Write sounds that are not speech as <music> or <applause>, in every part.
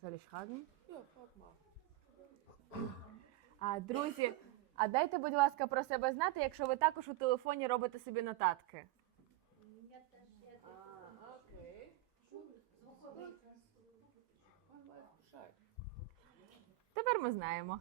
Soll ich fragen? Ja, frag mal. А, друзі, а дайте, будь ласка, про себе знати, якщо ви також у телефоні робите собі нотатки. Тепер ми знаємо.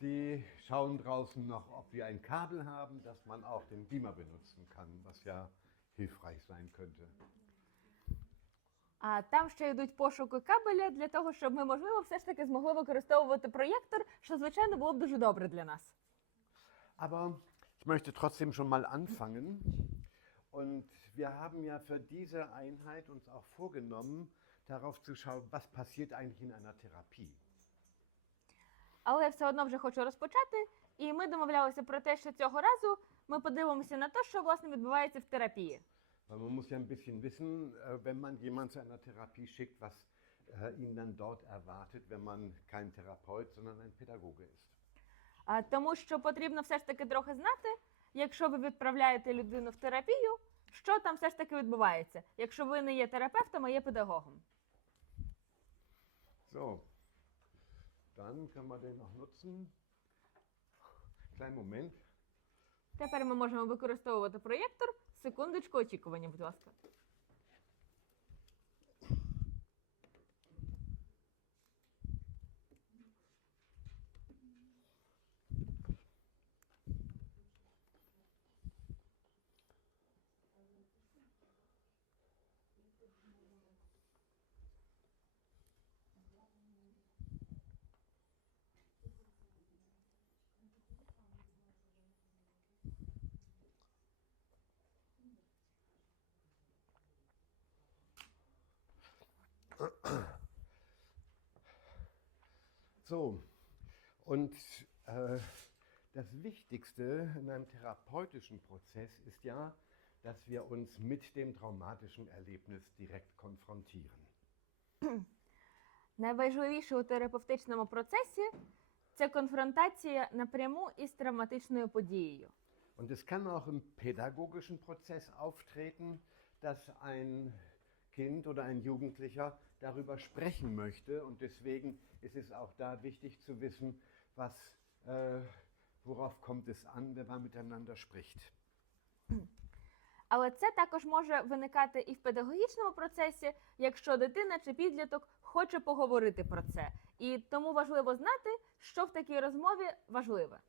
Die schauen draußen noch, ob wir ein Kabel haben, dass man auch den Beamer benutzen kann, was ja hilfreich sein könnte. А там ще йдуть пошуки кабеля для того, щоб ми, можливо, все ж таки змогли використовувати проєктор, що, звичайно, було б дуже добре для нас. Aber ich möchte trotzdem schon mal anfangen. Und wir haben ja für diese Einheit uns auch vorgenommen, darauf zu schauen, was passiert eigentlich in einer Therapie. Але я все одно вже хочу розпочати. І ми домовлялися про те, що цього разу ми подивимося на те, що власне відбувається в терапії. Man muss ja ein bisschen wissen, äh, wenn man jemanden zu einer Therapie schickt, was äh, ihn dann dort erwartet, wenn man kein Therapeut, sondern ein Pädagoge ist. А, Тому що потрібно все ж таки трохи знати, якщо ви відправляєте людину в терапію, що там все ж таки відбувається, якщо ви не є терапевтом, а є педагогом. So, dann können wir den noch nutzen. Kleinen Moment. Тепер ми можемо використовувати проєктор. Секундочку очікування, будь ласка. So, und äh, das Wichtigste in einem therapeutischen Prozess ist ja, dass wir uns mit dem traumatischen Erlebnis direkt konfrontieren. <clears throat> Найважливіше у терапевтичному процесі це конфронтація напряму із травматичною подією. Und es kann auch im pädagogischen Prozess auftreten, dass ein Kind oder ein Jugendlicher darüber sprechen möchte. Und deswegen ist es auch da wichtig zu wissen, was, äh, worauf kommt es an, wenn man miteinander spricht. Але це також може виникати і в педагогічному процесі, якщо дитина чи підліток хоче поговорити про це. І тому важливо знати, що в такій розмові важливе.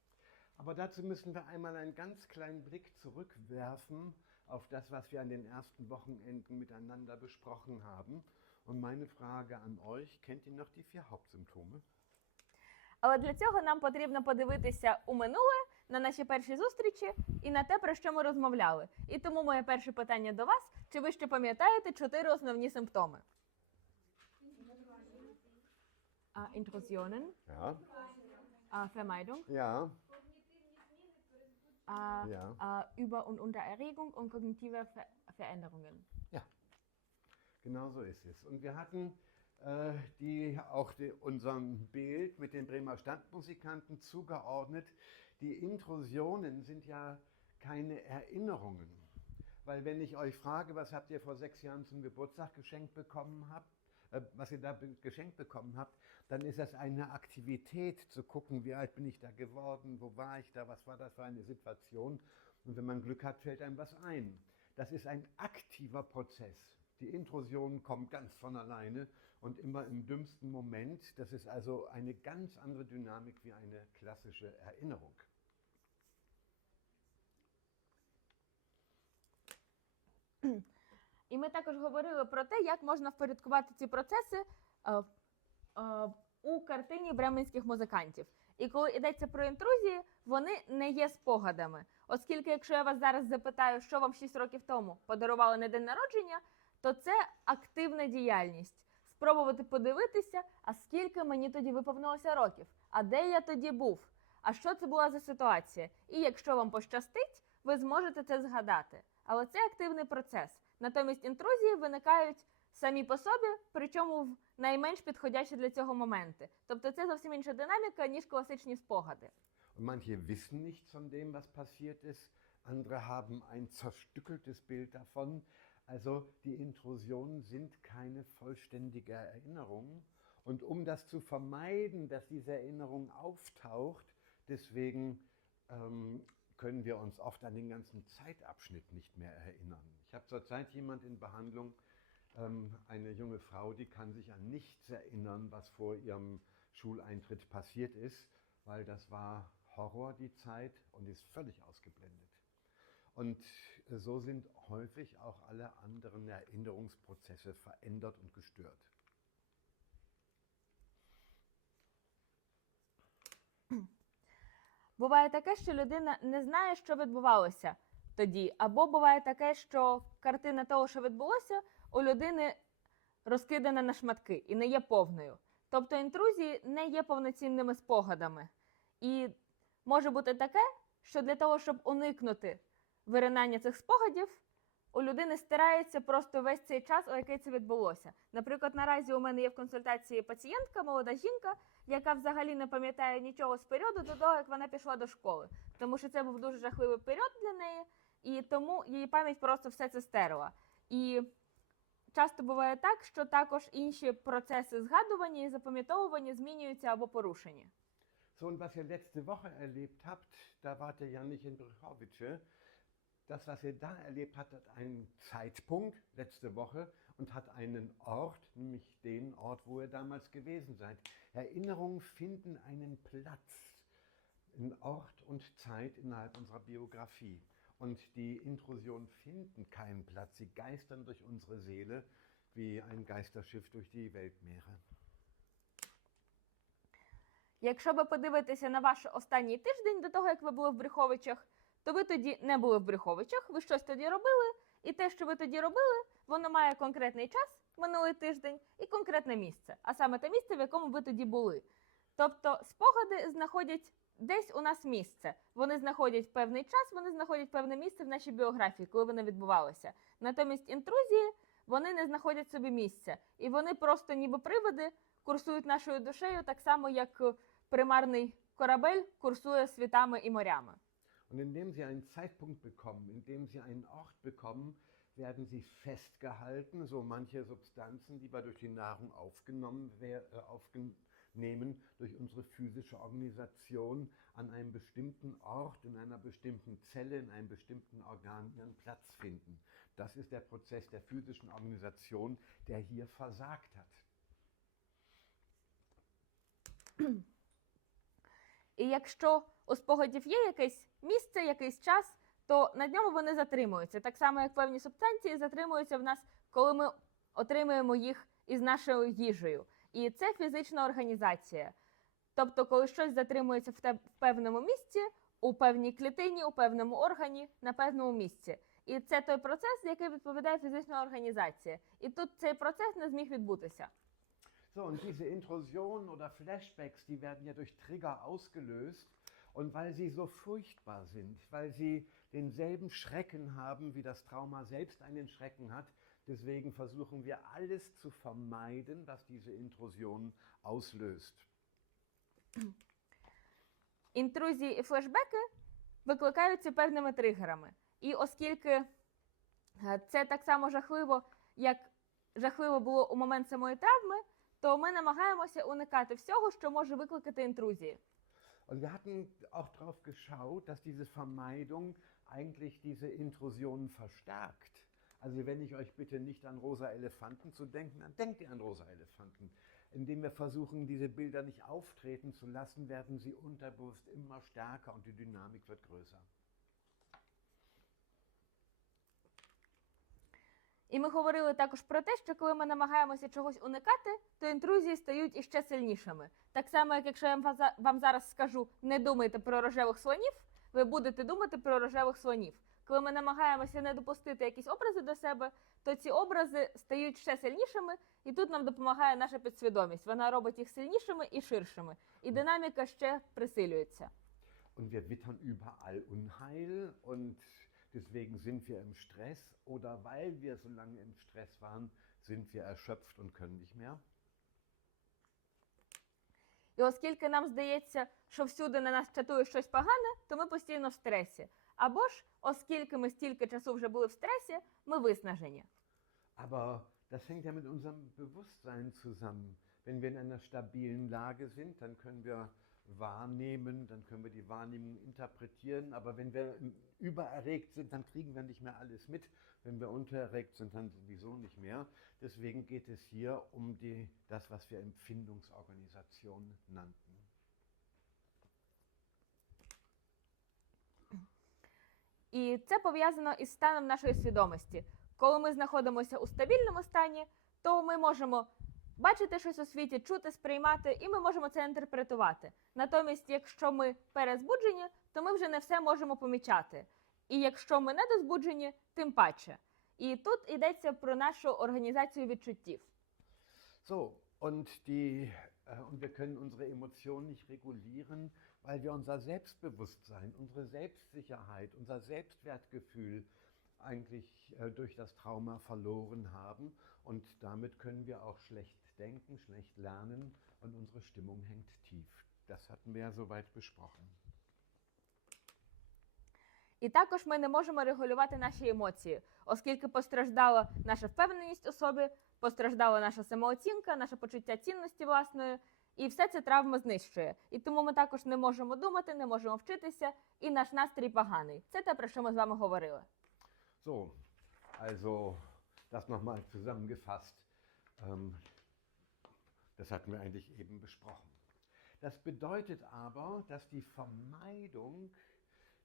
Aber dazu müssen wir einmal einen ganz kleinen Blick zurückwerfen auf das, was wir an den ersten Wochenenden miteinander besprochen haben. Und meine Frage an euch, kennt ihr noch die vier Hauptsymptome? Але для цього нам потрібно подивитися у минуле на наші перші зустрічі і на те, про що ми розмовляли. І тому моє перше питання до вас: чи ви ще пам'ятаєте чотири основні симптоми? А, Інтрузіонен, Ja. а, Vermeidung, Ja. А, Ja. а, Über- und Untererregung und kognitive Ver Veränderungen. Ja, genau so ist es. Und wir hatten äh, die, auch die, unserem Bild mit den Bremer Stadtmusikanten zugeordnet. Die Intrusionen sind ja keine Erinnerungen. Weil wenn ich euch frage, was habt ihr vor sechs Jahren zum Geburtstag geschenkt bekommen habt, äh, was ihr da geschenkt bekommen habt, dann ist das eine Aktivität zu gucken, wie alt bin ich da geworden, wo war ich da, was war das für eine Situation. Und wenn man Glück hat, fällt einem was ein. Das ist ein aktiver Prozess. Die Intrusion kommt ganz von alleine und immer im dümmsten Moment. Das ist also eine ganz andere Dynamik wie eine klassische Erinnerung. І ми також говорили про те, як можна впорядкувати ці процеси е, е, у картині бременських музикантів. І коли йдеться про інтрузії, вони не є спогадами. Оскільки, якщо я вас зараз запитаю, що вам 6 років тому подарували на день народження, то це активна діяльність. Спробувати подивитися, а скільки мені тоді виповнилося років, а де я тоді був, а що це була за ситуація. І якщо вам пощастить, ви зможете це згадати. Але це активний процес. Натомість інтрузії виникають самі по собі, причому в найменш підходящі для цього моменти. Тобто це зовсім інша динаміка, ніж класичні спогади. Und manche wissen nichts von dem, was passiert ist, andere haben ein zerstückeltes Bild davon. Also die Intrusionen sind keine vollständige Erinnerung. Und um das zu vermeiden, dass diese Erinnerung auftaucht, deswegen ähm, können wir uns oft an den ganzen Zeitabschnitt nicht mehr erinnern. Ich habe zurzeit jemand in Behandlung, ähm, eine junge Frau, die kann sich an nichts erinnern, was vor ihrem Schuleintritt passiert ist, weil das war Horror die Zeit und ist völlig ausgeblendet. Und äh, so sind häufig auch alle anderen Erinnerungsprozesse verändert und gestört. Буває таке, що людина не знає, що відбувалося тоді, або буває таке, що картина того, що відбулося, у людини розкидана на шматки і не є повною. Тобто інтрузії не є повноцінними спогадами. І може бути таке, що для того, щоб уникнути виринання цих спогадів, у людини стирається просто весь цей час, у який це відбулося. Наприклад, наразі у мене є в консультації пацієнтка, молода жінка, яка взагалі не пам'ятає нічого з періоду до того, як вона пішла до школи, тому що це був дуже жахливий період для неї, і тому її пам'ять просто все це стерла. І часто буває так, що також інші процеси згадування і запам'ятовування змінюються або порушені. So, und was ihr letzte Woche erlebt habt, da wart ihr ja nicht in Brüchowice. Das, was ihr da erlebt habt, hat einen Zeitpunkt, letzte Woche, und hat einen Ort, nämlich den Ort, wo ihr damals gewesen seid. Erinnerungen finden einen Platz in Ort und Zeit innerhalb unserer Biografie. Und die Intrusionen finden keinen Platz. Sie geistern durch unsere Seele wie ein Geisterschiff durch die Weltmeere. Якщо ви подивитеся на ваш останній тиждень до того, як ви були в Брюховичах, то ви тоді не були в Брюховичах, ви щось тоді робили, і те, що ви тоді робили, воно має конкретний час, минулий тиждень, і конкретне місце, а саме те місце, в якому ви тоді були. Тобто спогади знаходять десь у нас місце. Вони знаходять певний час, вони знаходять певне місце в нашій біографії, коли вони відбувалися. Натомість інтрузії вони не знаходять собі місця, і вони просто, ніби привиди, курсують нашою душею, так само, як е, примарний корабель курсує світами і морями. Und indem sie einen Zeitpunkt bekommen, indem sie einen Ort bekommen, werden sie festgehalten, so manche Substanzen, die wir durch die Nahrung aufgenommen äh, aufnehmen, durch unsere physische Organisation an einem bestimmten Ort, in einer bestimmten Zelle, in einem bestimmten Organ ihren Platz finden. Das ist der Prozess der physischen Organisation, der hier versagt hat. І якщо у спогадів є якесь місце, якийсь час, то на ньому вони затримуються. Так само, як певні субстанції затримуються в нас, коли ми отримуємо їх із нашою їжею. І це фізична організація. Тобто, коли щось затримується в, те, в певному місці, у певній клітині, у певному органі, на певному місці. І це той процес, який відповідає фізична організація. І тут цей процес не зміг відбутися. So, und diese Intrusionen oder Flashbacks, die werden ja durch Trigger ausgelöst. Und weil sie so furchtbar sind, weil sie denselben Schrecken haben, wie das Trauma selbst einen Schrecken hat, deswegen versuchen wir alles zu vermeiden, was diese Intrusion auslöst. інтрузії і флешбеки викликаються певними тригерами. І оскільки е, це так само жахливо, як жахливо було у момент самої травми, то ми намагаємося уникати всього, що може викликати інтрузії. Und wir hatten auch darauf geschaut, dass diese Vermeidung eigentlich diese Intrusionen verstärkt. Also wenn ich euch bitte nicht an rosa Elefanten zu denken, dann denkt ihr an rosa Elefanten. Indem wir versuchen, diese Bilder nicht auftreten zu lassen, werden sie unterbewusst immer stärker und die Dynamik wird größer. І ми говорили також про те, що коли ми намагаємося чогось уникати, то інтрузії стають іще сильнішими. Так само, як якщо я вам зараз скажу не думайте про рожевих слонів, ви будете думати про рожевих слонів. Коли ми намагаємося не допустити якісь образи до себе, то ці образи стають ще сильнішими, і тут нам допомагає наша підсвідомість. Вона робить їх сильнішими і ширшими, і динаміка ще присилюється. Und wir wittern überall Unheil und deswegen sind wir im Stress oder weil wir so lange im Stress waren, sind wir erschöpft und können nicht mehr. І оскільки нам здається, що всюди на нас чатує щось погане, то ми постійно в стресі. Або ж, оскільки ми стільки часу вже були в стресі, ми виснажені. Aber das hängt ja mit unserem Bewusstsein zusammen. Wenn wir in einer stabilen Lage sind, dann können wir wahrnehmen, dann können wir die Wahrnehmung interpretieren. Aber wenn wir im- übererregt sind, dann kriegen wir nicht mehr alles mit. Wenn wir untererregt sind, dann sowieso nicht mehr. Deswegen geht es hier um die, das, was wir Empfindungsorganisation nannten. І це пов'язано із станом нашої свідомості. Коли ми знаходимося у стабільному стані, то ми можемо бачити щось у світі, чути, сприймати, і ми можемо це інтерпретувати. Натомість, якщо ми перезбуджені, то ми вже не все можемо помічати. І якщо ми недозбуджені, тим паче. І тут йдеться про нашу організацію відчуттів. So, und, die, äh, und wir können unsere Emotionen nicht regulieren, weil wir unser Selbstbewusstsein, unsere Selbstsicherheit, unser Selbstwertgefühl eigentlich äh, durch das Trauma verloren haben. Und damit können wir auch schlecht denken, schlecht lernen und unsere Stimmung hängt tief. Das hatten wir ja soweit besprochen. І також ми не можемо регулювати наші емоції, оскільки постраждала наша впевненість у собі, постраждала наша самооцінка, наше почуття цінності власної, і все це травма знищує. І тому ми також не можемо думати, не можемо вчитися, і наш настрій поганий. Це те, про що ми з вами говорили. So, also das nochmal zusammengefasst. Ähm, das hatten wir eigentlich eben besprochen. Das bedeutet aber, dass die Vermeidung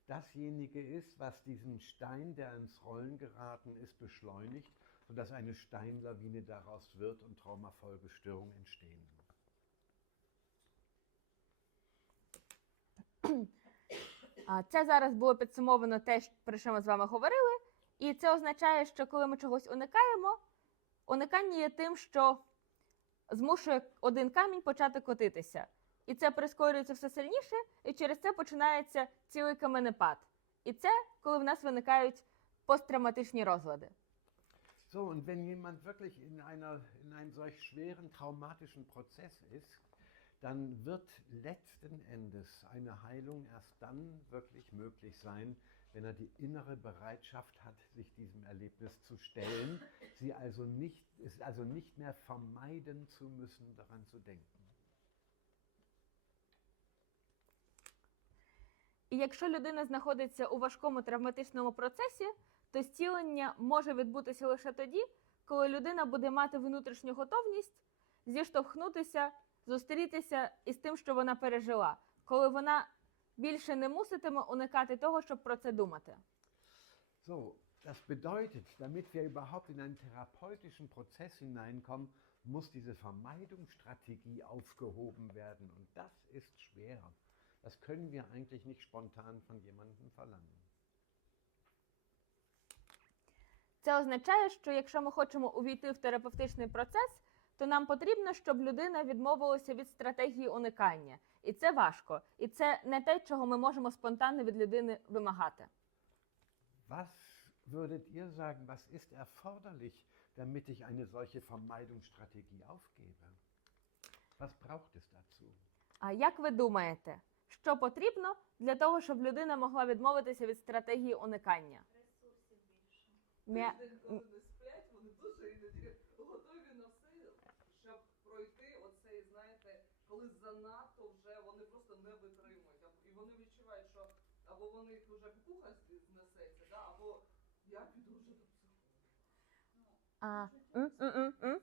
dasjenige ist, was diesen Stein, der ins Rollen geraten ist, beschleunigt, sodass eine Steinlawine daraus wird und Traumafolgestörungen entstehen. А, Це зараз було підсумовано те, що- про що ми з вами говорили. І це означає, що коли ми чогось уникаємо, уникання є тим, що змушує один камінь почати котитися. І це прискорюється все сильніше, і через це починається цілий каменепад. І це коли в нас виникають посттравматичні розлади. So, und wenn jemand wirklich in, einer, in einem solch schweren traumatischen Prozess ist, dann wird letzten Endes eine Heilung erst dann wirklich möglich sein, wenn er die innere Bereitschaft hat, sich diesem Erlebnis zu stellen, sie also nicht, also nicht mehr vermeiden zu müssen, daran zu denken. І якщо людина знаходиться у важкому травматичному процесі, то зцілення може відбутися лише тоді, коли людина буде мати внутрішню готовність зіштовхнутися, зустрітися із тим, що вона пережила, коли вона більше не муситиме уникати того, щоб про це думати. So, das bedeutet, damit wir überhaupt in einen therapeutischen Prozess hineinkommen, muss diese Vermeidungsstrategie aufgehoben werden. Und das ist schwer. Das können wir eigentlich nicht spontan von jemandem verlangen. Це означає, що якщо ми хочемо увійти в терапевтичний процес, то нам потрібно, щоб людина відмовилася від стратегії уникання. І це важко. І це не те, чого ми можемо спонтанно від людини вимагати. Was würdet ihr sagen, was ist erforderlich, damit ich eine solche Vermeidungsstrategie aufgebe? Was braucht es dazu? А як ви думаєте, що потрібно для того, щоб людина могла відмовитися від стратегії уникання? Коли не сплять, вони дуже іноді коли занадто вже вони просто не витримують. А- І вони відчувають, що або вони їх вже кукуха знесеться, да, або я піду вже до психолога. Ah, mm, mm, mm, mm.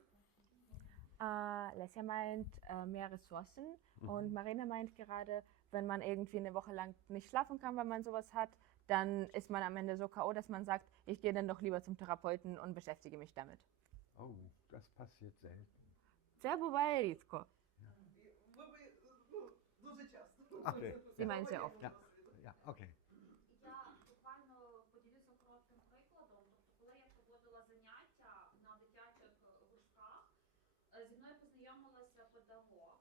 Äh, Lesja meint äh, mehr Ressourcen und Marina meint gerade, wenn man irgendwie eine Woche lang nicht schlafen kann, weil man sowas hat, dann ist man am Ende so K.O., dass man sagt, ich gehe dann doch lieber zum Therapeuten und beschäftige mich damit. Oh, das passiert selten. Це буває рідко. Дуже часто. Окей. Займаємося оф. Ja, ja, okay. Я буквально поділюся коротким прикладом. Тобто, коли я проводила заняття на дитячих гуртках, е, зі мною познайомилася педагог,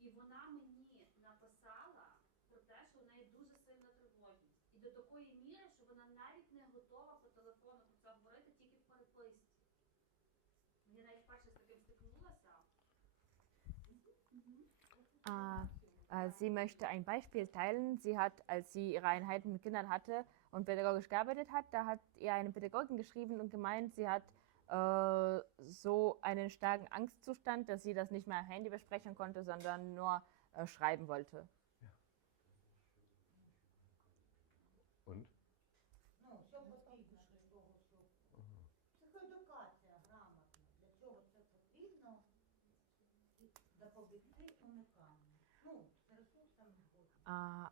і вона мені написала про те, що в неї дуже сильна тривожність. І до такої міри, що вона навіть не готова по телефону про це говорити тільки в переписці. Я навіть вперше з таким стикнулася. Äh, sie möchte ein Beispiel teilen. Sie hat, als sie ihre Einheiten mit Kindern hatte und pädagogisch gearbeitet hat, da hat er eine Pädagogin geschrieben und gemeint, sie hat äh, so einen starken Angstzustand, dass sie das nicht mehr am Handy besprechen konnte, sondern nur äh, schreiben wollte.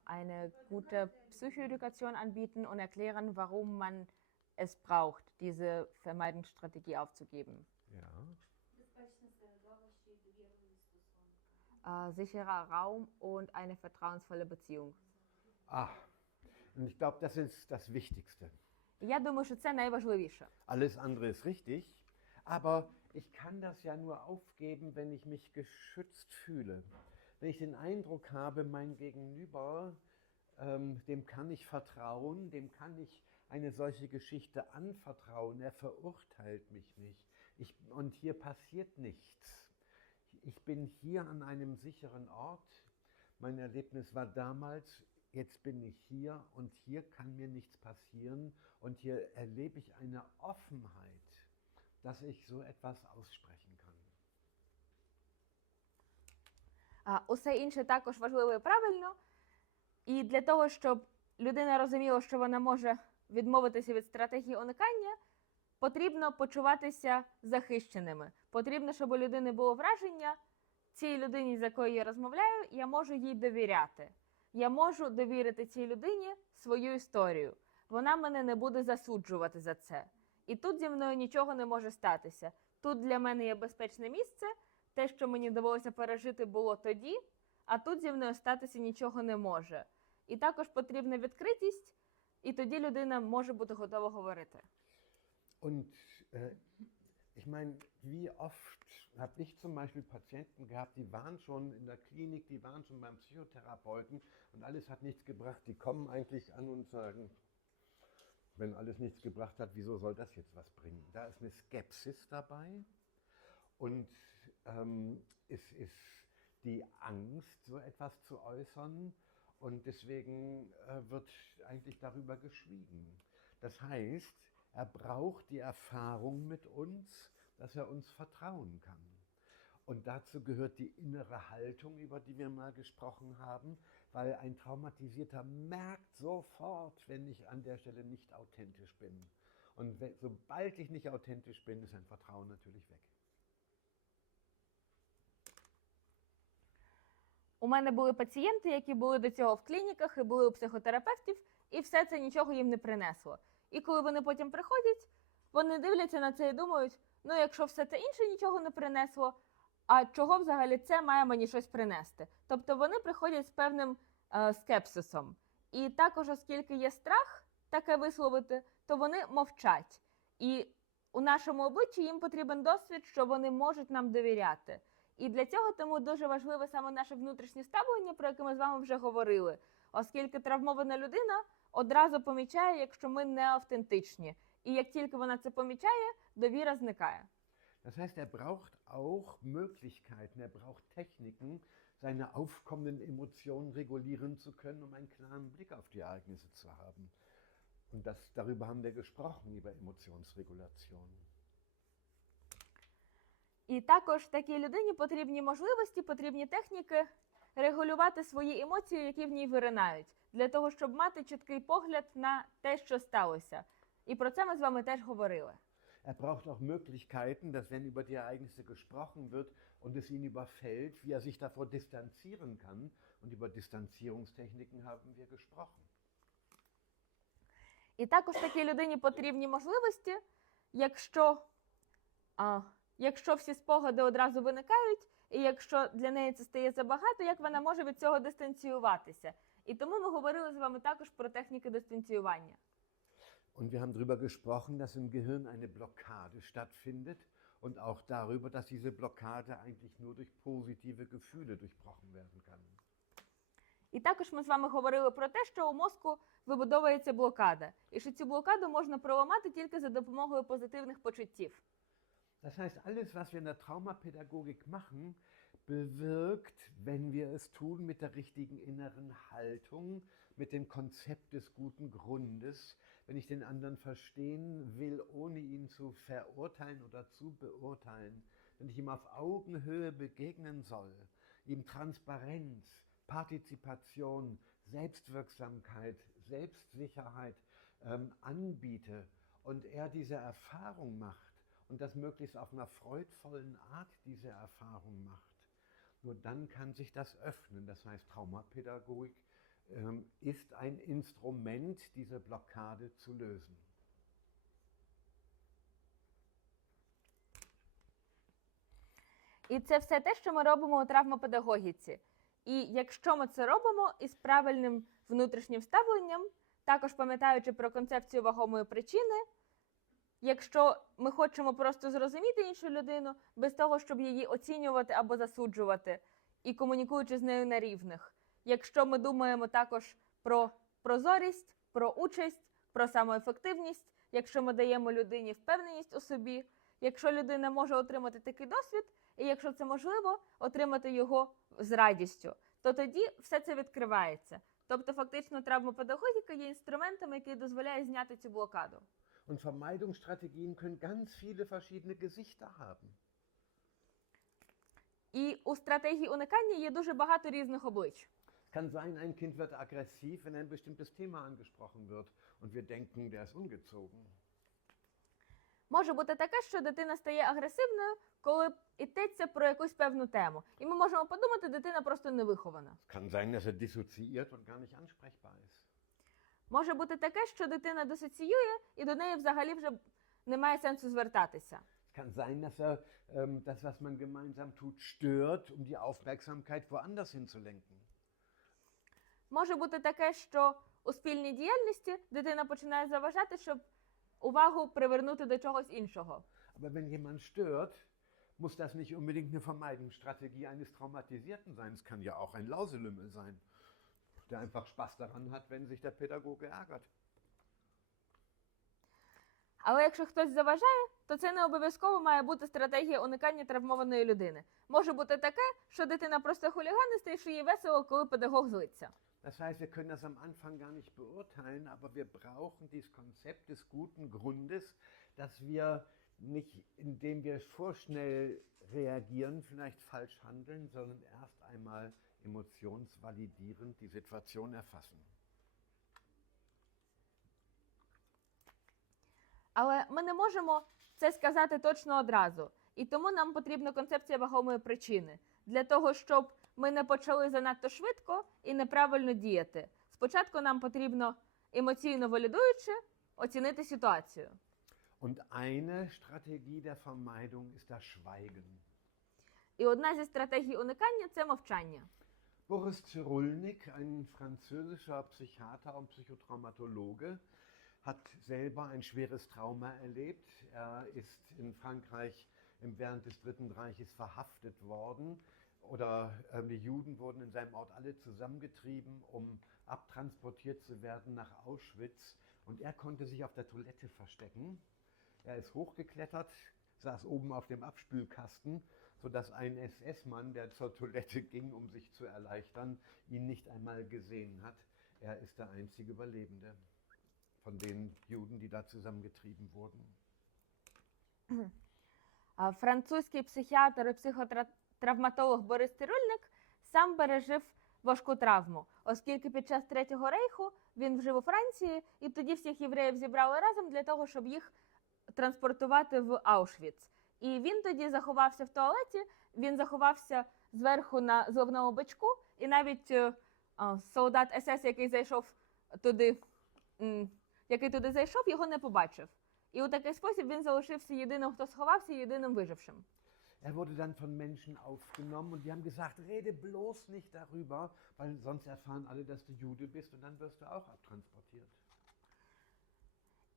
eine gute Psychoedukation anbieten und erklären, warum man es braucht, diese Vermeidungsstrategie aufzugeben. Ja. Безпечне середовище і довірливі стосунки. Äh, sicherer Raum und eine vertrauensvolle Beziehung. Ah, und ich glaube, das ist das Wichtigste. Я думаю, що це найважливіше. Alles andere ist richtig, aber ich kann das ja nur aufgeben, wenn ich mich geschützt fühle. Wenn ich den Eindruck habe, mein Gegenüber, ähm, dem kann ich vertrauen, dem kann ich eine solche Geschichte anvertrauen, er verurteilt mich nicht. Ich, und hier passiert nichts. Ich bin hier an einem sicheren Ort. Mein Erlebnis war damals, jetzt bin ich hier und hier kann mir nichts passieren und hier erlebe ich eine Offenheit, dass ich so etwas aussprechen усе інше також важливо і правильно. І для того, щоб людина розуміла, що вона може відмовитися від стратегії уникання, потрібно почуватися захищеними. Потрібно, щоб у людини було враження цій людині, з якою я розмовляю, я можу їй довіряти. Я можу довірити цій людині свою історію. Вона мене не буде засуджувати за це. І тут зі мною нічого не може статися. Тут для мене є безпечне місце. Те, що мені довелося пережити, було тоді, а тут зі мною статися нічого не може. І також потрібна відкритість, і тоді людина може бути готова говорити. Und äh, ich meine, wie oft habe ich zum Beispiel Patienten gehabt, die waren schon in der Klinik, die waren schon beim Psychotherapeuten und alles hat nichts gebracht. Die kommen eigentlich an und sagen, wenn alles nichts gebracht hat, wieso soll das jetzt was bringen? Da ist eine Skepsis dabei und ähm, es ist die Angst, so etwas zu äußern und deswegen äh, wird eigentlich darüber geschwiegen. Das heißt, er braucht die Erfahrung mit uns, dass er uns vertrauen kann. Und dazu gehört die innere Haltung, über die wir mal gesprochen haben, weil ein Traumatisierter merkt sofort, wenn ich an der Stelle nicht authentisch bin. Und sobald ich nicht authentisch bin, ist sein Vertrauen natürlich weg. У мене були пацієнти, які були до цього в клініках і були у психотерапевтів, і все це нічого їм не принесло. І коли вони потім приходять, вони дивляться на це і думають: ну, якщо все це інше нічого не принесло, а чого взагалі це має мені щось принести? Тобто вони приходять з певним е, скепсисом. І також, оскільки є страх таке висловити, то вони мовчать. І у нашому обличчі їм потрібен досвід, що вони можуть нам довіряти. І для цього тому дуже важливе саме наше внутрішнє ставлення, про яке ми з вами вже говорили, оскільки травмована людина одразу помічає, якщо ми не автентичні. І як тільки вона це помічає, довіра зникає. Das heißt, er braucht auch Möglichkeiten, er braucht Techniken, seine aufkommenden Emotionen regulieren zu können, um einen klaren Blick auf die Ereignisse zu haben. Und das, darüber haben wir gesprochen, über Emotionsregulation. І також такій людині потрібні можливості, потрібні техніки регулювати свої емоції, які в ній виринають, для того, щоб мати чіткий погляд на те, що сталося. І про це ми з вами теж говорили. Er braucht auch Möglichkeiten, dass wenn über die Ereignisse gesprochen wird und es ihn überfällt, wie er sich davor distanzieren kann. Und über Distanzierungstechniken haben wir gesprochen. І також такій людині потрібні можливості, якщо, а, якщо всі спогади одразу виникають, і якщо для неї це стає забагато, як вона може від цього дистанціюватися. І тому ми говорили з вами також про техніки дистанціювання. Und wir haben darüber gesprochen, dass im Gehirn eine Blockade stattfindet und auch darüber, dass diese Blockade eigentlich nur durch positive Gefühle durchbrochen werden kann. І також ми з вами говорили про те, що у мозку вибудовується блокада, і що цю блокаду можна проламати тільки за допомогою позитивних почуттів. Das heißt, alles, was wir in der Traumapädagogik machen, bewirkt, wenn wir es tun mit der richtigen inneren Haltung, mit dem Konzept des guten Grundes, wenn ich den anderen verstehen will, ohne ihn zu verurteilen oder zu beurteilen, wenn ich ihm auf Augenhöhe begegnen soll, ihm Transparenz, Partizipation, Selbstwirksamkeit, Selbstsicherheit ähm, anbiete und er diese Erfahrung macht und das möglichst auf einer freudvollen Art diese Erfahrung macht, nur dann kann sich das öffnen. Das heißt, Traumapädagogik ähm, ist ein Instrument, diese Blockade zu lösen. І це все те, що ми робимо у травмопедагогіці. І якщо ми це робимо із правильним внутрішнім ставленням, також пам'ятаючи про концепцію вагомої причини, якщо ми хочемо просто зрозуміти іншу людину без того, щоб її оцінювати або засуджувати, і комунікуючи з нею на рівних, якщо ми думаємо також про прозорість, про участь, про самоефективність, якщо ми даємо людині впевненість у собі, якщо людина може отримати такий досвід, і якщо це можливо, отримати його з радістю, то тоді все це відкривається. Тобто, фактично, травмопедагогіка є інструментом, який дозволяє зняти цю блокаду. Und Vermeidungsstrategien können ganz viele verschiedene Gesichter haben. І у стратегії уникання є дуже багато різних облич. Kann sein, ein Kind wird aggressiv, wenn ein bestimmtes Thema angesprochen wird und wir denken, der ist ungezogen. Може бути таке, що дитина стає агресивною, коли йдеться про якусь певну тему. І ми можемо подумати, дитина просто невихована. Es kann sein, dass er dissoziiert und gar nicht ansprechbar ist. Може бути таке, що дитина дисоціює, і до неї взагалі вже немає сенсу звертатися. Kann sein, dass er ähm, das, was man gemeinsam tut, stört, um die Aufmerksamkeit woanders hinzulenken. Може бути таке, що у спільній діяльності дитина починає заважати, щоб увагу привернути до чогось іншого. Aber wenn jemand stört, muss das nicht unbedingt eine Vermeidungsstrategie eines Traumatisierten sein. Es kann ja auch ein Lauselümmel sein, der einfach Spaß daran hat, wenn sich der Pädagoge ärgert. Але якщо хтось заважає, то це не обов'язково має бути стратегія уникання травмованої людини. Може бути таке, що дитина просто хуліганистий, що їй весело, коли педагог злиться. Das heißt, wir können das am Anfang gar nicht beurteilen, aber wir brauchen dieses Konzept des guten Grundes, dass wir nicht, indem wir vorschnell reagieren, vielleicht falsch handeln, sondern erst einmal emotionsvalidierend die Situation erfassen. Але ми не можемо це сказати точно одразу. І тому нам потрібна концепція вагомої причини для того, щоб ми не почали занадто швидко і неправильно діяти. Спочатку нам потрібно емоційно валідуючи оцінити ситуацію. Und eine Strategie der Vermeidung ist das Schweigen. І одна зі стратегій уникання це мовчання. Boris Cyrulnik, ein französischer Psychiater und Psychotraumatologe, hat selber ein schweres Trauma erlebt. Er ist in Frankreich während des Dritten Reiches verhaftet worden oder ähm, die Juden wurden in seinem Ort alle zusammengetrieben, um abtransportiert zu werden nach Auschwitz. Und er konnte sich auf der Toilette verstecken. Er ist hochgeklettert, saß oben auf dem Abspülkasten, sodass ein SS-Mann, der zur Toilette ging, um sich zu erleichtern, ihn nicht einmal gesehen hat. Er ist der einzige Überlebende von den Juden, die da zusammengetrieben wurden. А Французький психіатр і психотравматолог Борис Цирульник сам пережив важку травму, оскільки під час Третього рейху він жив у Франції, і тоді всіх євреїв зібрали разом для того, щоб їх транспортувати в Аушвіц. І він тоді заховався в туалеті, він заховався зверху на зливному бичку, і навіть е, а, солдат СС, який зайшов туди, який туди зайшов, його не побачив. І у такий спосіб він залишився єдиним, хто сховався, єдиним вижившим. Er wurde dann von Menschen aufgenommen und die haben gesagt, rede bloß nicht darüber, weil sonst erfahren alle, dass du Jude bist und dann wirst du auch abtransportiert.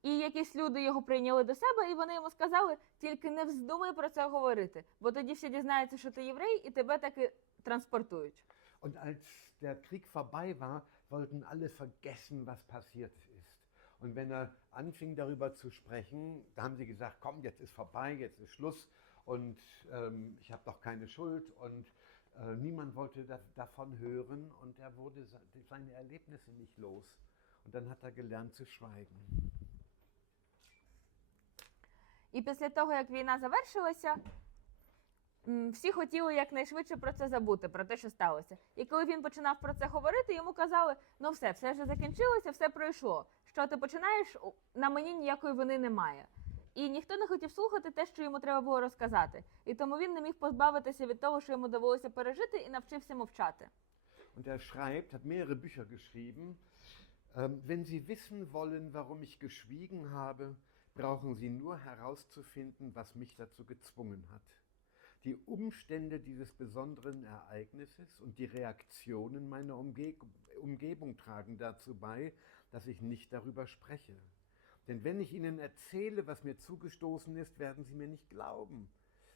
І якісь люди його прийняли до себе, і вони йому сказали: тільки не вздумай про це говорити, бо тоді всі дізнаються, що ти єврей, і тебе таки транспортують. Und als der Krieg vorbei war, wollten alle vergessen, was passiert ist. Und wenn er anfing darüber zu sprechen, da haben sie gesagt, komm, jetzt ist vorbei, jetzt ist Schluss und ähm, ich habe doch keine Schuld und Äh, niemand wollte da, davon hören und er wurde se- seine Erlebnisse nicht los. Und dann hat er gelernt zu schweigen. І після того, як війна завершилася, всі хотіли якнайшвидше про це забути, про те, що сталося. І коли він починав про це говорити, йому казали: ну все, все вже закінчилося, все пройшло. Що ти починаєш? На мені ніякої вини немає. І ніхто не хотів слухати те, що йому треба було розказати. І тому він не міг позбавитися від того, що йому довелося пережити, і навчився мовчати. Und er schreibt, hat mehrere Bücher geschrieben. Ähm, wenn Sie wissen wollen, warum ich geschwiegen habe, brauchen Sie nur herauszufinden, was mich dazu gezwungen hat. Die Umstände dieses besonderen Ereignisses und die Reaktionen meiner Umge Umgebung tragen dazu bei, dass ich nicht darüber spreche. Denn wenn ich Ihnen erzähle, was mir zugestoßen ist, werden Sie mir nicht glauben.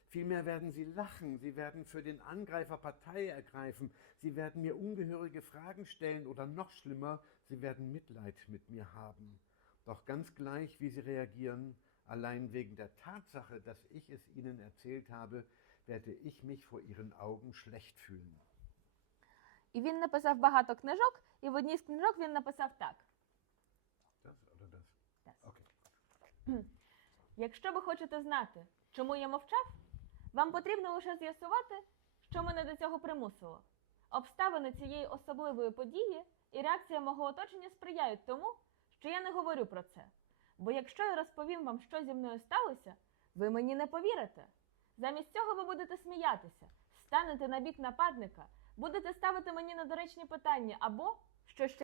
Vielmehr werden sie lachen, sie werden für den Angreifer Partei ergreifen, sie werden mir ungehörige Fragen stellen oder noch schlimmer, sie werden Mitleid mit mir haben. Doch ganz gleich, wie sie reagieren, allein wegen der Tatsache, dass ich es ihnen erzählt habe, werde ich mich vor ihren Augen schlecht fühlen. І він написав багато книжок, і в одній з книжок він написав так. Das oder das? Das. Okay. <clears throat> Якщо ви хочете знати, чому я мовчав, вам потрібно лише з'ясувати, що мене до цього примусило. Обставини цієї особливої події і реакція мого оточення сприяють тому, що я не говорю про це. Бо якщо я розповім вам, що зі мною сталося, ви мені не повірите. Замість цього ви будете сміятися, станете на бік нападника, будете ставити мені недоречні питання або, що ще